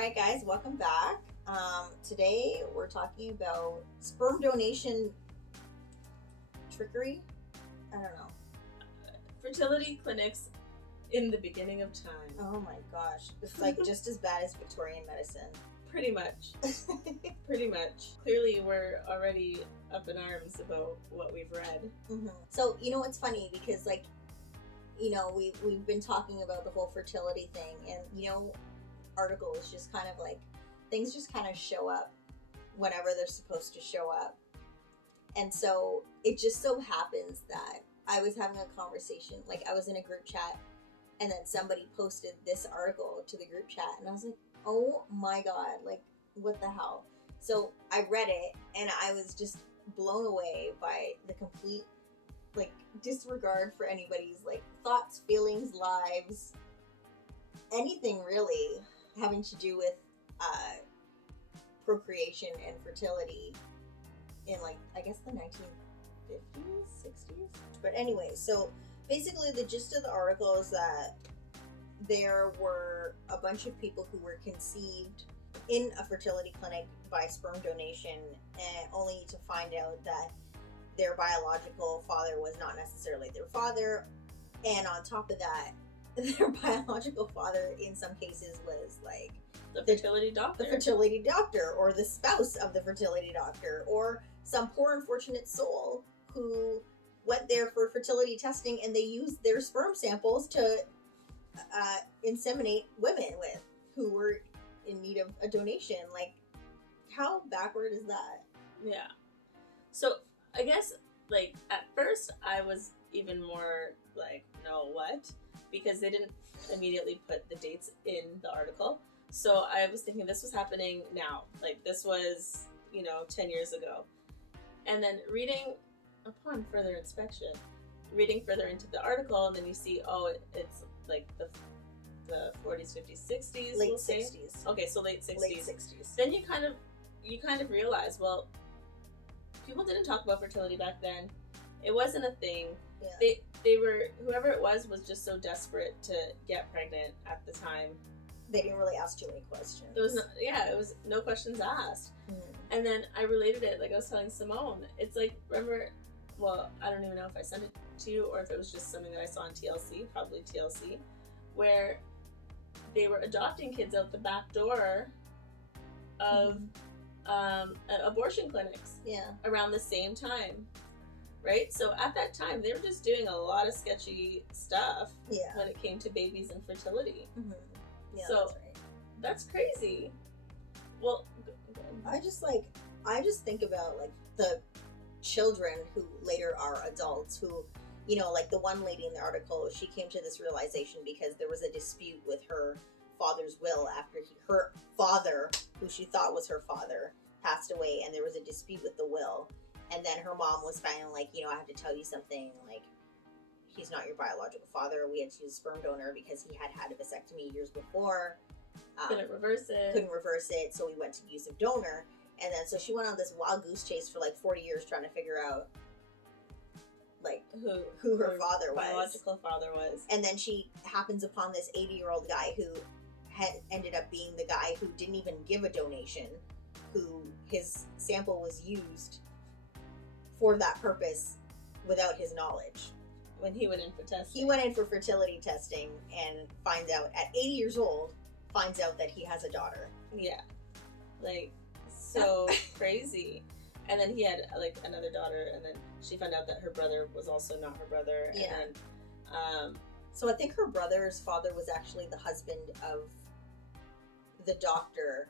Alright guys, welcome back. Today we're talking about sperm donation trickery. I don't know. Fertility clinics in the beginning of time. Oh my gosh. It's like just as bad as Victorian medicine. Pretty much. Pretty much. Clearly we're already up in arms about what we've read. Mm-hmm. So, it's funny because we've been talking about the whole fertility thing, and articles just kind of like, things just kind of show up whenever they're supposed to show up. And so it just so happens that I was having a conversation, like I was in a group chat, and then somebody posted this article to the group chat, and I was like, oh my god, like what the hell? So I read it, and I was just blown away by the complete disregard for anybody's thoughts, feelings, lives, anything really having to do with procreation and fertility in I guess the 1950s, 60s. But anyway, so basically the gist of the article is that there were a bunch of people who were conceived in a fertility clinic by sperm donation, and only to find out that their biological father was not necessarily their father, and on top of that, their biological father in some cases was the fertility doctor. The fertility doctor, or the spouse of the fertility doctor, or some poor unfortunate soul who went there for fertility testing and they used their sperm samples to inseminate women with who were in need of a donation. How backward is that? Yeah. So I guess at first I was even more no, what? Because they didn't immediately put the dates in the article. So I was thinking this was happening now. This was, 10 years ago. And then reading upon further inspection, reading further into the article, and then you see, it's the 40s, 50s, 60s. Late 60s. Okay, so late 60s. Late 60s. Then you kind of realize, well, people didn't talk about fertility back then. It wasn't a thing. Yeah. They were, whoever it was just so desperate to get pregnant at the time. They didn't really ask too many questions. It was no questions asked. Mm. And then I related it, I was telling Simone, it's remember, well, I don't even know if I sent it to you or if it was just something that I saw on TLC, probably TLC, where they were adopting kids out the back door of abortion clinics. Yeah. Around the same time. Right? So at that time, they were just doing a lot of sketchy stuff. Yeah. When it came to babies and fertility. Mm-hmm. Yeah, so that's right. That's crazy. Well, I just think about the children who later are adults who, the one lady in the article, she came to this realization because there was a dispute with her father's will after her father, who she thought was her father, passed away, and there was a dispute with the will. And then her mom was finally I have to tell you something, he's not your biological father. We had to use a sperm donor because he had had a vasectomy years before. Couldn't reverse it, so we went to use a donor. And then so she went on this wild goose chase for 40 years trying to figure out who her father was. Biological father was. And then she happens upon this 80-year-old guy who had ended up being the guy who didn't even give a donation, who his sample was used for that purpose without his knowledge. When he went in for testing. He went in for fertility testing and finds out at 80 years old, finds out that he has a daughter. Yeah. So crazy. And then he had another daughter, and then she found out that her brother was also not her brother. Yeah. And then, so I think her brother's father was actually the husband of the doctor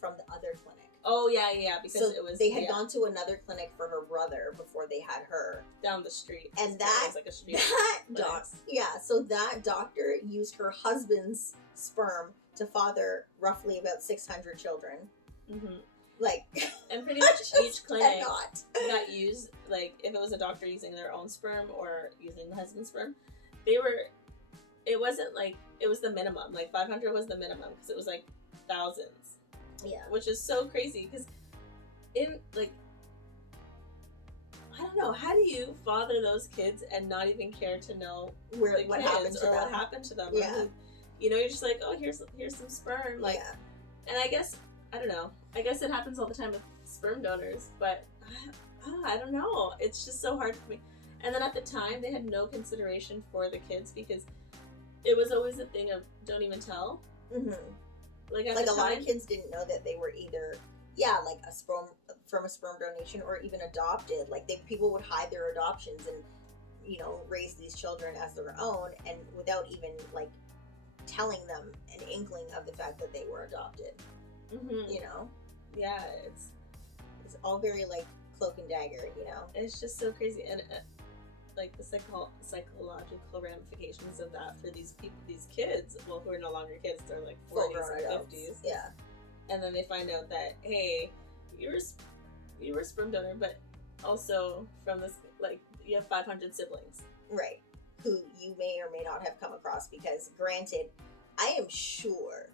from the other clinic. Oh, yeah, because so it was... they had gone to another clinic for her brother before they had her. Down the street. And that... It was a street. So that doctor used her husband's sperm to father roughly about 600 children. Mm-hmm. And pretty much each clinic that used, if it was a doctor using their own sperm or using the husband's sperm, it wasn't it was the minimum. 500 was the minimum, because it was thousands. Yeah. Which is so crazy, because in, I don't know, how do you father those kids and not even care to know what happened to them? What happened to them? Yeah. You know, you're just like, oh, here's some sperm. Like, yeah. and I guess, I don't know. I guess it happens all the time with sperm donors, but I don't know. It's just so hard for me. And then at the time, they had no consideration for the kids because it was always a thing of don't even tell. Mm-hmm. Like, at like the a time, lot of kids didn't know that they were either, like a sperm from a sperm donation or even adopted. Like people would hide their adoptions and, you know, raise these children as their own, and without even like telling them an inkling of the fact that they were adopted. Mm-hmm. You know? Yeah, it's all very like cloak and dagger. You know? It's just so crazy, and like the psychological ramifications of that for these people, these kids, well, who are no longer kids, they're like 40s and 50s. Yeah. And then they find out that, hey, you were a sperm donor, but also from this, like, you have 500 siblings. Right. Who you may or may not have come across, because granted, I am sure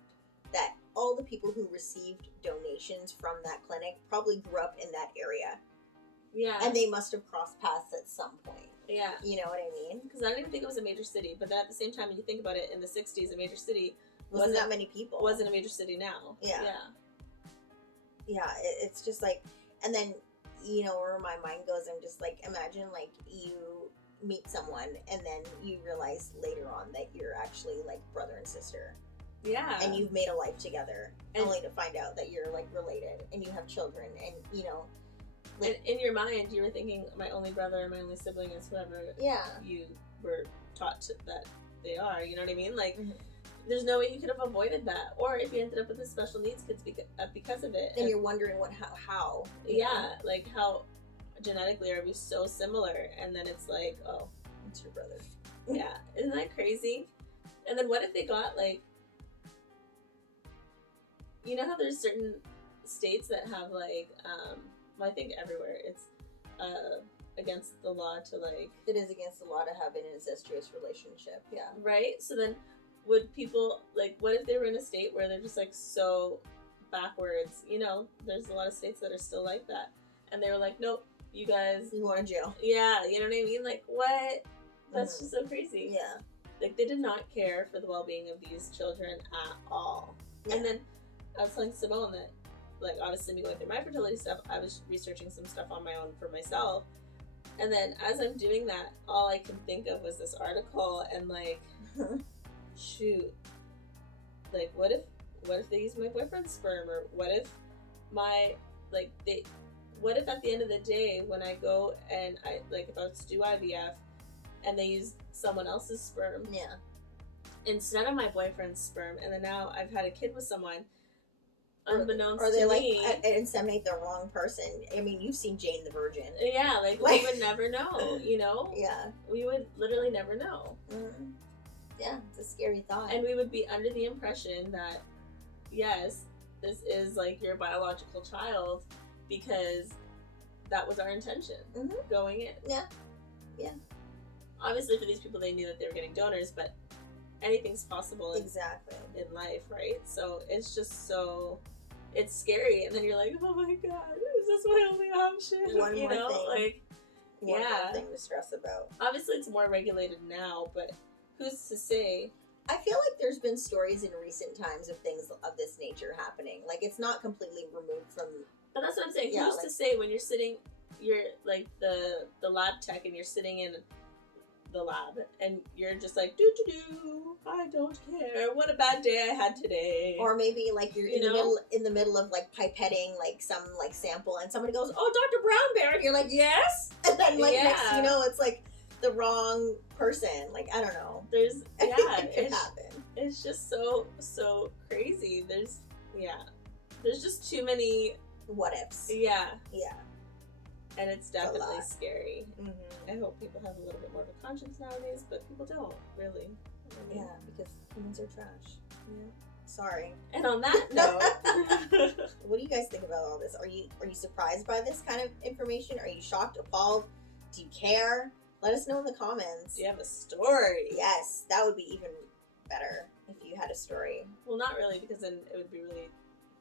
that all the people who received donations from that clinic probably grew up in that area. Yeah. And they must have crossed paths at some point. Yeah. You know what I mean? Because I don't even think it was a major city, but then at the same time, when you think about it, in the 60s, a major city wasn't that many people. Wasn't a major city now. Yeah. Yeah. Yeah, it's just like, and then, you know, where my mind goes, I'm just like, imagine like you meet someone and then you realize later on that you're actually like brother and sister. Yeah. And you've made a life together, and only to find out that you're like related and you have children, and you know, like, and in your mind you were thinking my only brother, my only sibling is whoever you were taught that they are, you know what I mean? Like, there's no way you could have avoided that. Or if you ended up with the special needs kids because of it, and you're wondering how yeah, like how genetically are we so similar, and then it's like, oh, it's your brother. Yeah, isn't that crazy? And then what if they got like, you know how there's certain states that have like, well, I think everywhere it's against the law to like... It is against the law to have an incestuous relationship, yeah. Right? So then would people, like, what if they were in a state where they're just like so backwards? You know, there's a lot of states that are still like that. And they were like, nope, you guys... You want in jail. Yeah, you know what I mean? Like, what? That's just so crazy. Yeah. Like, they did not care for the well-being of these children at all. Yeah. And then I was telling Simone that, like, obviously me going through my fertility stuff, I was researching some stuff on my own for myself. And then as I'm doing that, all I can think of was this article, and like, shoot, like, what if they use my boyfriend's sperm, or what if what if at the end of the day when I go and I, like, if I was to do IVF and they use someone else's sperm, yeah, instead of my boyfriend's sperm, and then now I've had a kid with someone, unbeknownst or they to like me, inseminate the wrong person. I mean, you've seen Jane the Virgin. Yeah, like we would never know, you know? Yeah. We would literally never know. Mm-hmm. Yeah, it's a scary thought. And we would be under the impression that, yes, this is like your biological child because that was our intention going in. Yeah. Yeah. Obviously, for these people, they knew that they were getting donors, but anything's possible in life, right? So it's just so... It's scary, and then you're like, oh my god, is this my only option? One more thing to stress about. Obviously, it's more regulated now, but who's to say? I feel like there's been stories in recent times of things of this nature happening. Like, it's not completely removed from... But that's what I'm saying. Yeah, who's to say when you're like the lab tech, and you're sitting in the lab, and you're just like, I don't care. What a bad day I had today. Or maybe like you're in the middle of like pipetting like some like sample, and somebody goes, "Oh, Dr. Brown Bear," and you're like, "Yes," and then like next you know, it's like the wrong person. Like, I don't know. There's it could happen. It's just so crazy. There's just too many what ifs. Yeah. Yeah. And it's definitely scary. Mm-hmm. I hope people have a little bit more of a conscience nowadays, but people don't, really. I mean, yeah, because humans are trash. Yeah. Sorry. And on that note... What do you guys think about all this? Are you surprised by this kind of information? Are you shocked, appalled? Do you care? Let us know in the comments. Do you have a story? Yes, that would be even better if you had a story. Well, not really, because then it would be really...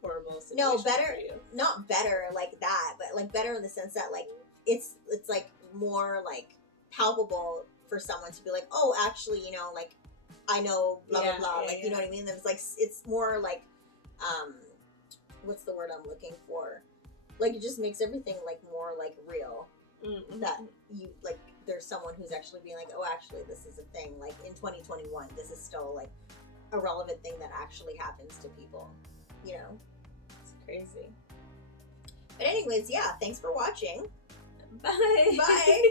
horrible situation. No, better, not better like that, but like better in the sense that like it's like more like palpable for someone to be like, oh, actually, you know, like I know blah blah Yeah, blah. yeah, Like you know yeah. what I mean? It's like it's more like what's the word I'm looking for? Like it just makes everything like more like real. Mm-hmm. That you like there's someone who's actually being like, oh, actually this is a thing. Like in 2021, this is still like a relevant thing that actually happens to people. You know? It's crazy. But anyways, yeah, thanks for watching. Bye. Bye.